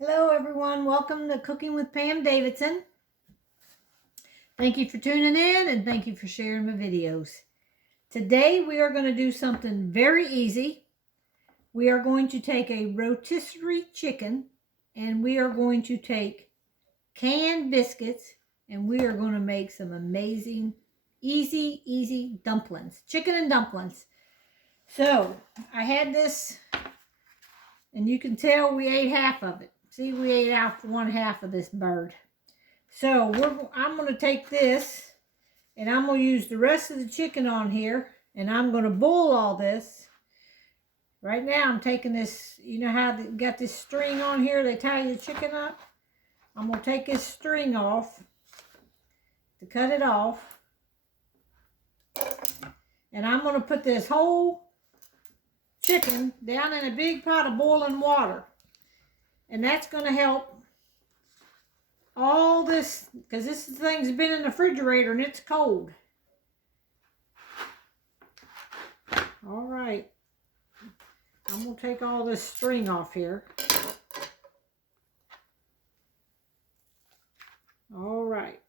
Hello everyone, welcome to Cooking with Pam Davidson. Thank you for tuning in and thank you for sharing my videos. Today we are going to do something very easy. We are going to take a rotisserie chicken and we are going to take canned biscuits and we are going to make some amazing, easy dumplings, chicken and dumplings. So I had this and you can tell we ate half of it. See, we ate out one half of this bird. So I'm going to take this and I'm going to use the rest of the chicken on here and I'm going to boil all this. Right now I'm taking this, you know how they got this string on here, they tie your chicken up? I'm going to take this string off to cut it off. And I'm going to put this whole chicken down in a big pot of boiling water. And that's going to help all this, because this thing's been in the refrigerator and it's cold. All right. I'm going to take all this string off here. All right.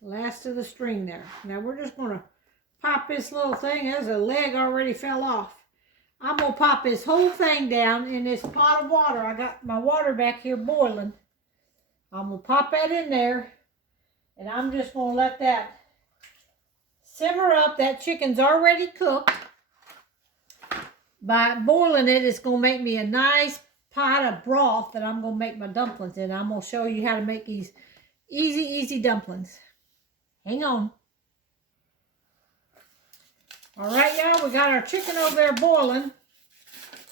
Last of the string there. Now we're just going to pop this little thing. There's a leg already fell off. I'm going to pop this whole thing down in this pot of water. I got my water back here boiling. I'm going to pop that in there. And I'm just going to let that simmer up. That chicken's already cooked. By boiling it, it's going to make me a nice pot of broth that I'm going to make my dumplings in. I'm going to show you how to make these easy dumplings. Hang on. All right, y'all, we got our chicken over there boiling.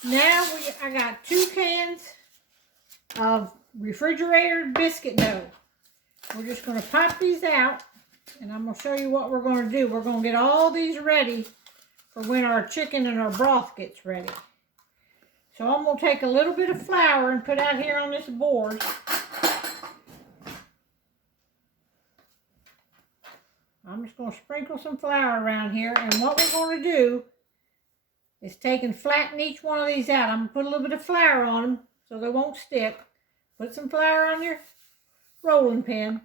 Now I got 2 cans of refrigerated biscuit dough. We're just going to pop these out, and I'm going to show you what we're going to do. We're going to get all these ready for when our chicken and our broth gets ready. So I'm going to take a little bit of flour and put out here on this board. I'm just going to sprinkle some flour around here. And what we're going to do is take and flatten each one of these out. I'm going to put a little bit of flour on them so they won't stick. Put some flour on your rolling pin.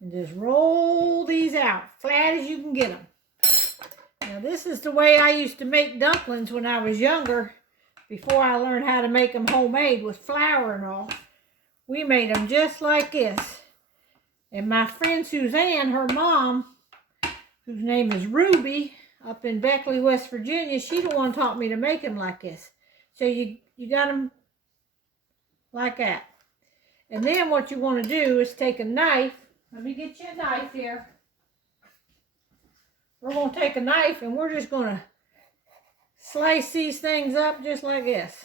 And just roll these out flat as you can get them. Now this is the way I used to make dumplings when I was younger. Before I learned how to make them homemade with flour and all. We made them just like this. And my friend Suzanne, her mom, whose name is Ruby, up in Beckley, West Virginia, she the one taught me to make them like this. So you got them like that. And then what you want to do is take a knife. Let me get you a knife here. We're going to take a knife and we're just going to slice these things up just like this.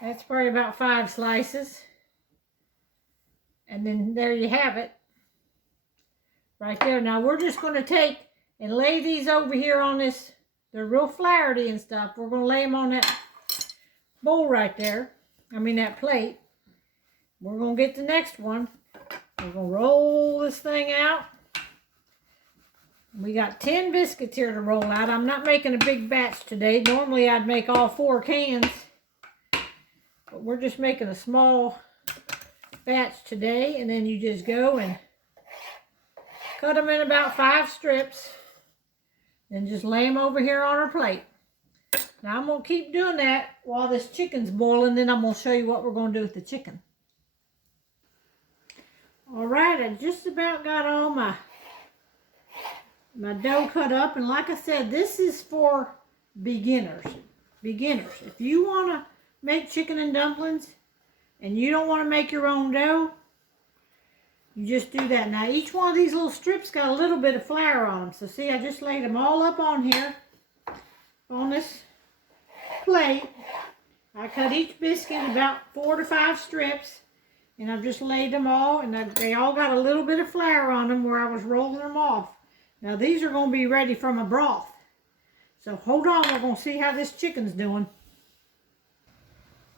That's probably about 5 slices. And then there you have it. Right there. Now we're just going to take and lay these over here on this. They're real flowery and stuff. We're going to lay them on that bowl right there. I mean that plate. We're going to get the next one. We're going to roll this thing out. We got 10 biscuits here to roll out. I'm not making a big batch today. Normally I'd make all 4 cans. But we're just making a small batch today. And then you just go and cut them in about 5 strips. And just lay them over here on our plate. Now I'm going to keep doing that while this chicken's boiling. Then I'm going to show you what we're going to do with the chicken. Alright, I just about got all my dough cut up. And like I said, this is for beginners. If you want to make chicken and dumplings and you don't want to make your own dough, you just do that. Now each one of these little strips got a little bit of flour on them. So see, I just laid them all up on here on this plate. I cut each biscuit about 4 to 5 strips. And I've just laid them all, and they all got a little bit of flour on them where I was rolling them off. Now these are going to be ready for my broth. So hold on, we're going to see how this chicken's doing.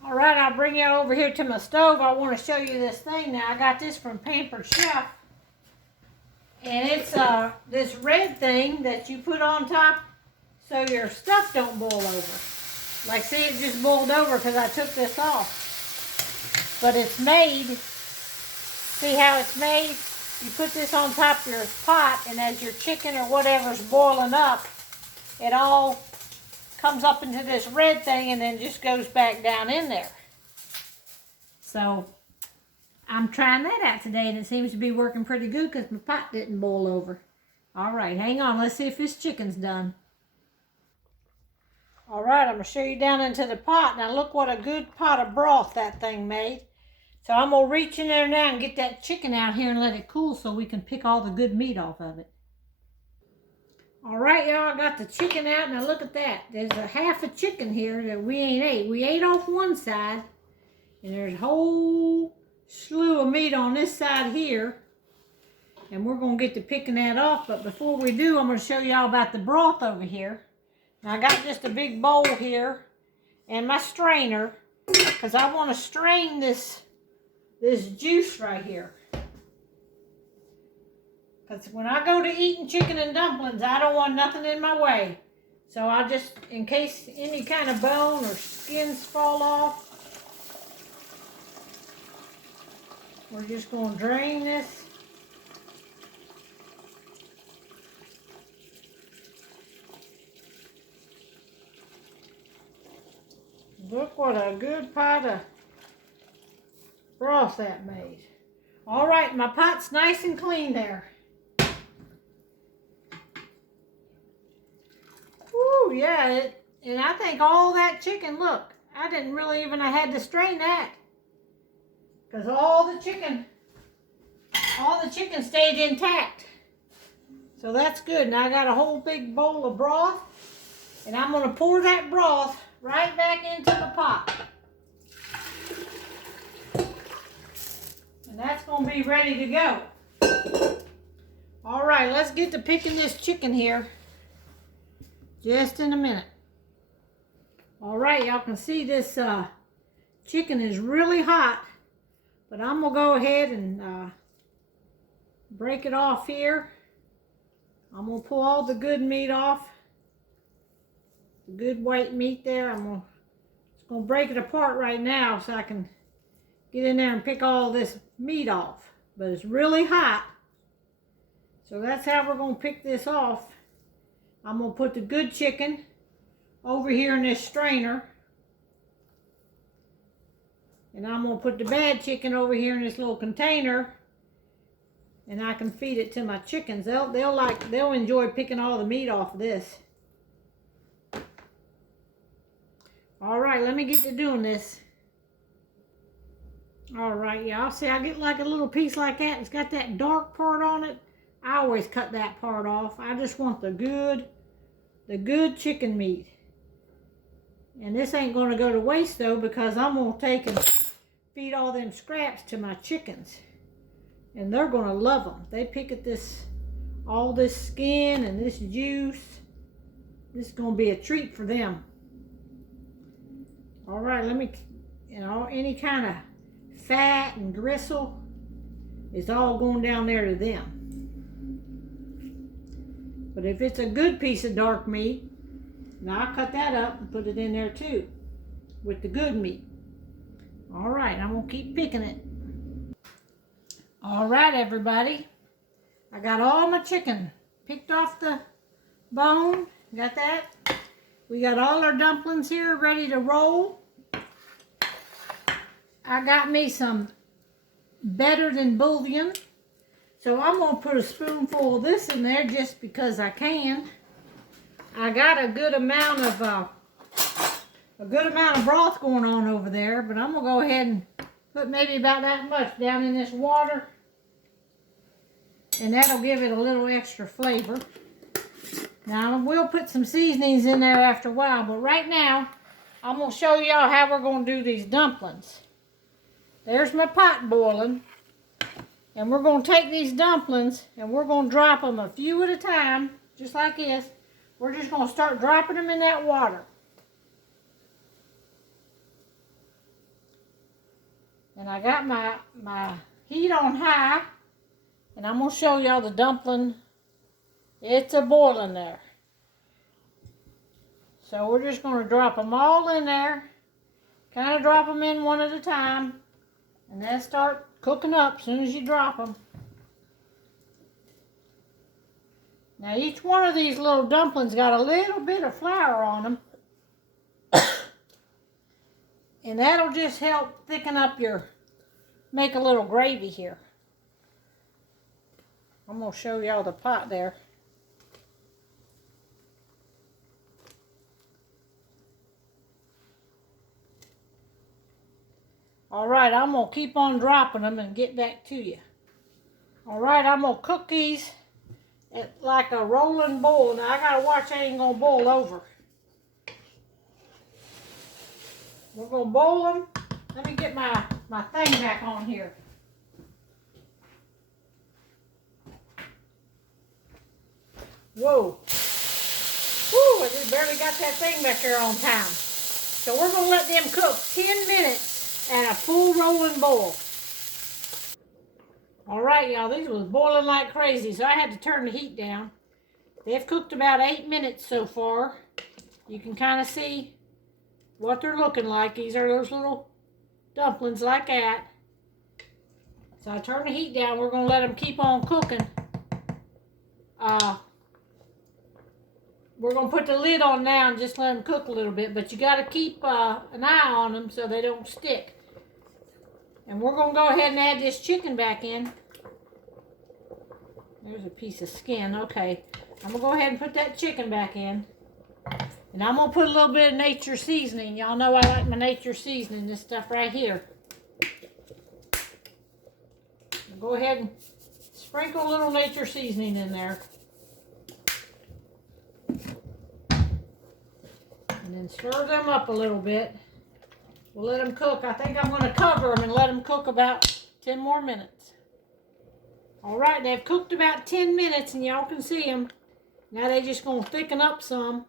All right, I'll bring you over here to my stove. I want to show you this thing now. I got this from Pampered Chef. And it's this red thing that you put on top so your stuff don't boil over. Like, see, it just boiled over because I took this off. But it's made, see how it's made? You put this on top of your pot, and as your chicken or whatever's boiling up, it all comes up into this red thing and then just goes back down in there. So I'm trying that out today, and it seems to be working pretty good because my pot didn't boil over. All right, hang on. Let's see if this chicken's done. All right, I'm going to show you down into the pot. Now look what a good pot of broth that thing made. So I'm going to reach in there now and get that chicken out here and let it cool so we can pick all the good meat off of it. All right, y'all, I got the chicken out. Now look at that. There's a half a chicken here that we ain't ate. We ate off one side, and there's a whole slew of meat on this side here. And we're going to get to picking that off. But before we do, I'm going to show y'all about the broth over here. Now I got just a big bowl here and my strainer because I want to strain this juice right here. Because when I go to eating chicken and dumplings, I don't want nothing in my way. So I just, in case any kind of bone or skins fall off, we're just going to drain this. Look what a good pot of broth that made. All right, my pot's nice and clean there. Ooh, yeah, and I think all that chicken, look, I didn't really even, I had to strain that. Because all the chicken stayed intact. So that's good. Now I got a whole big bowl of broth, and I'm going to pour that broth right back into the pot. And that's going to be ready to go. All right, let's get to picking this chicken here just in a minute. All right, y'all can see this chicken is really hot, but I'm going to go ahead and break it off here. I'm going to pull all the good meat off. Good white meat there. I'm just gonna break it apart right now so I can get in there and pick all this meat off. But it's really hot, so that's how we're gonna pick this off. I'm gonna put the good chicken over here in this strainer, and I'm gonna put the bad chicken over here in this little container, and I can feed it to my chickens. They'll enjoy picking all the meat off of this. All right, let me get to doing this. All right, y'all see I get like a little piece like that. It's got that dark part on it. I always cut that part off. I just want the good chicken meat. And this ain't gonna go to waste though, because I'm gonna take and feed all them scraps to my chickens. And they're gonna love them. They pick at all this skin and this juice. This is gonna be a treat for them. All right, any kind of fat and gristle is all going down there to them. But if it's a good piece of dark meat, now I'll cut that up and put it in there too with the good meat. All right, I'm gonna keep picking it. All right, everybody. I got all my chicken picked off the bone. Got that? We got all our dumplings here ready to roll. I got me some better than bouillon. So I'm going to put a spoonful of this in there just because I can. I got a good amount of broth going on over there, but I'm going to go ahead and put maybe about that much down in this water. And that'll give it a little extra flavor. Now, we'll put some seasonings in there after a while, but right now, I'm going to show y'all how we're going to do these dumplings. There's my pot boiling, and we're going to take these dumplings, and we're going to drop them a few at a time, just like this. We're just going to start dropping them in that water. And I got my heat on high, and I'm going to show y'all the dumpling. It's a boiling there. So we're just going to drop them all in there. Kind of drop them in one at a time. And then start cooking up as soon as you drop them. Now each one of these little dumplings got a little bit of flour on them. And that'll just help thicken up make a little gravy here. I'm going to show y'all the pot there. Alright, I'm going to keep on dropping them and get back to you. Alright, I'm going to cook these at like a rolling boil. Now I got to watch I ain't going to boil over. We're going to boil them. Let me get my thing back on here. Whoa. Woo, I just barely got that thing back there on time. So we're going to let them cook 10 minutes at a full rolling boil. Alright, y'all, these was boiling like crazy, so I had to turn the heat down. They've cooked about 8 minutes so far. You can kind of see what they're looking like. These are those little dumplings like that. So I turned the heat down. We're going to let them keep on cooking. We're going to put the lid on now and just let them cook a little bit. But you got to keep an eye on them so they don't stick. And we're going to go ahead and add this chicken back in. There's a piece of skin. Okay. I'm going to go ahead and put that chicken back in. And I'm going to put a little bit of nature seasoning. Y'all know I like my nature seasoning, this stuff right here. Go ahead and sprinkle a little nature seasoning in there. And then stir them up a little bit. We'll let them cook. I think I'm going to cover them and let them cook about 10 more minutes. Alright, they've cooked about 10 minutes and y'all can see them. Now they're just going to thicken up some.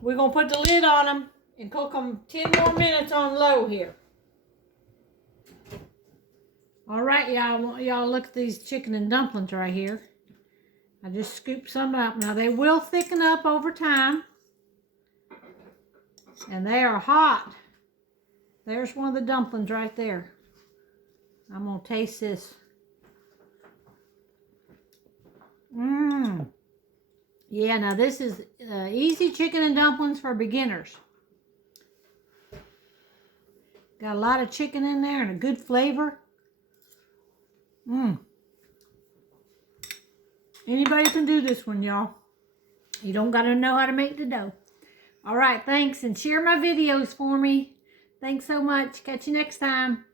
We're going to put the lid on them and cook them 10 more minutes on low here. Alright, y'all, I want y'all to look at these chicken and dumplings right here. I just scooped some up. Now they will thicken up over time. And they are hot. There's one of the dumplings right there. I'm going to taste this. Yeah, now this is easy chicken and dumplings for beginners. Got a lot of chicken in there and a good flavor. Anybody can do this one, y'all. You don't got to know how to make the dough. All right, thanks, and share my videos for me. Thanks so much. Catch you next time.